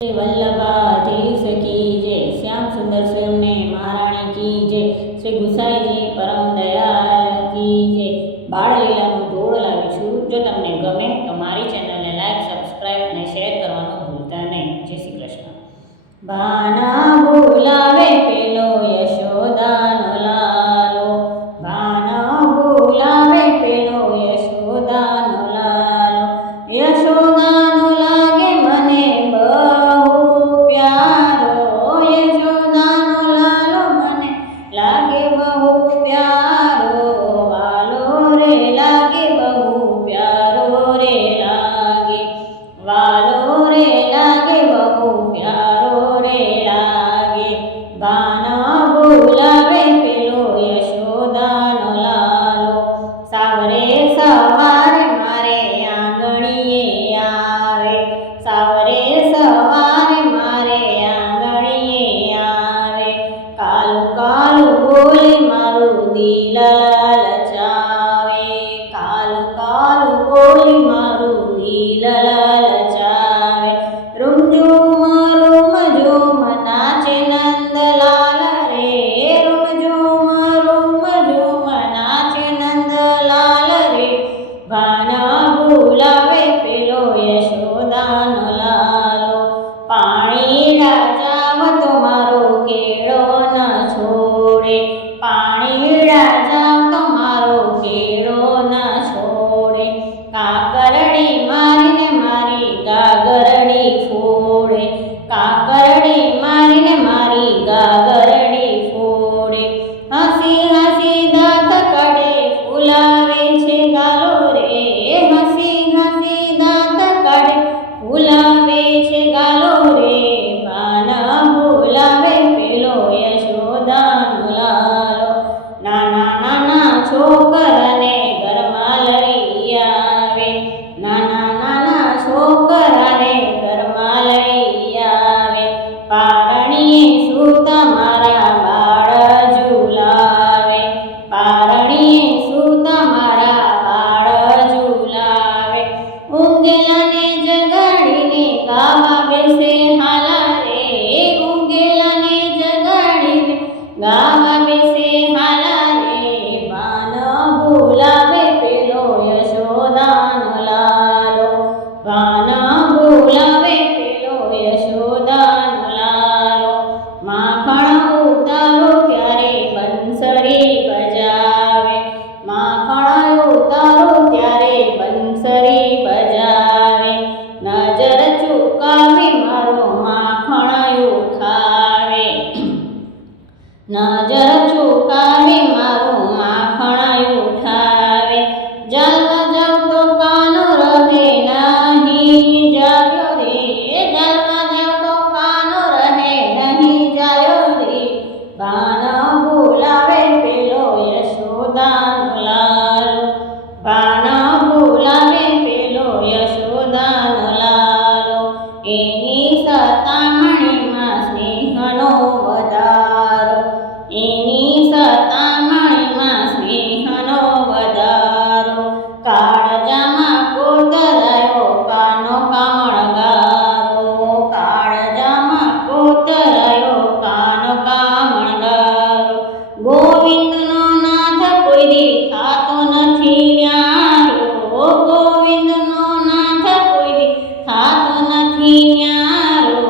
वल्लभाधीश की जय। श्याम सुंदर स्वयं ने महाराणी की जय। श्री गुसाई जी परम दयाल की जय। बाळ લીલાનું દોડ લાવી છું। જો તમને ગમે તો મારી ચેનલને લાઈક, સબસ્ક્રાઇબ અને શેર કરવાનું ભૂલતા નહીં। જય શ્રી કૃષ્ણ। ભાના બોલાવે પેલો યશોદાનો લાલો, ભાના બોલાવે પેલો યશોદાનો લાલો, યશોદાનો લાગે મને બહુ પ્યારો, યશોદાનો લાલો મને લાગે બહુ પ્યારો, વાલો રે લાગે બહુ પ્યારો રે લાગે, વાલો રે લાગે બહુ પ્યારો રે લાગે, ભાના બોલાવે પેલો યશોદાનો લાલો, સાવરે સવારે મારે આંગણીએ આવે, સાવરે સવારે મારે આંગણીએ આવે, કાલું કાલું બોલે મારું દિલ લલચાવે, કાલું કાલું બોલે મારું દિલ લલચાવે, રૂમઝૂમ રૂમઝૂમ નાચે નંદલાલ રે, રૂમઝૂમ રૂમઝૂમ નાચે નંદલાલ રે, ભાના બોલાવે પેલો યશોદાનો લાલો, પાણી રાજાવ તો મારો કેળો ન છોડે, પાણી રાજાવ તો મારો કેળો ન છોડે, કાકરડી મારીને મારી ગાગરડી ફોડે, કાકરડી મારીને મારી ગાગરડી ફોડે, હસી હસી દાંત કાઢે ફૂલાવે છે ગાલો રે, હસી હસી દાંત કાઢે ફૂલાવે છે ગાલો રે, ભાના બોલાવે પેલો યશોદાનો લાલો, નાના નાના છોકરાને ઘરમાં લઈ આવે, નાના નાના છોકરાને ઘરમાં લઈ આવે, પારણીએ સૂતા મારા બાળ ઝૂલાવે, પારણીએ સૂતા મારા બાળ ઝૂલાવે, ઊંઘેલાને જગાડીને ગાવા બેસે હાલા રે, ઊંઘેલાને જગાડીને ગાવા બેસે હાલા રે, ભાના બોલાવે પેલો યશોદાનો લાલો, ભાના બોલાવે પેલો યશોદાનો લાલો, માખણ ઉતારો ત્યારે બંસરી બજાવે, માખણ ઉતારો ત્યારે બંસરી બજાવે, નજર ચૂકાવી મારો માખણ ઉઠાવે, નજર ચૂકાવી મારું માખણ ઉઠાવે, ચાલવા જાવ તો કાનો રહે નહીં જાયો રે, ચાલવા જાવ તો કાનો રહે નહીં જાયો રે, ભાના બોલાવે પેલો યશોદાનો લાલો, ભાના બોલાવે પેલો યશોદાનો લાલો, એની સતામણીમાં સ્નેહનો વધારો, એની સતામણીમાં સ્નેહનો વધારો, કાળજામાં કોતરાયો કાનો કામણગારો, કાળજામાં કોતરાયો કાનો કામણગારો, ગોવિંદનો નાથ કોઈ દી થાતો નથી ન્યારો, ગોવિંદનો નાથ કોઈ દી થાતો નથી ન્યારો,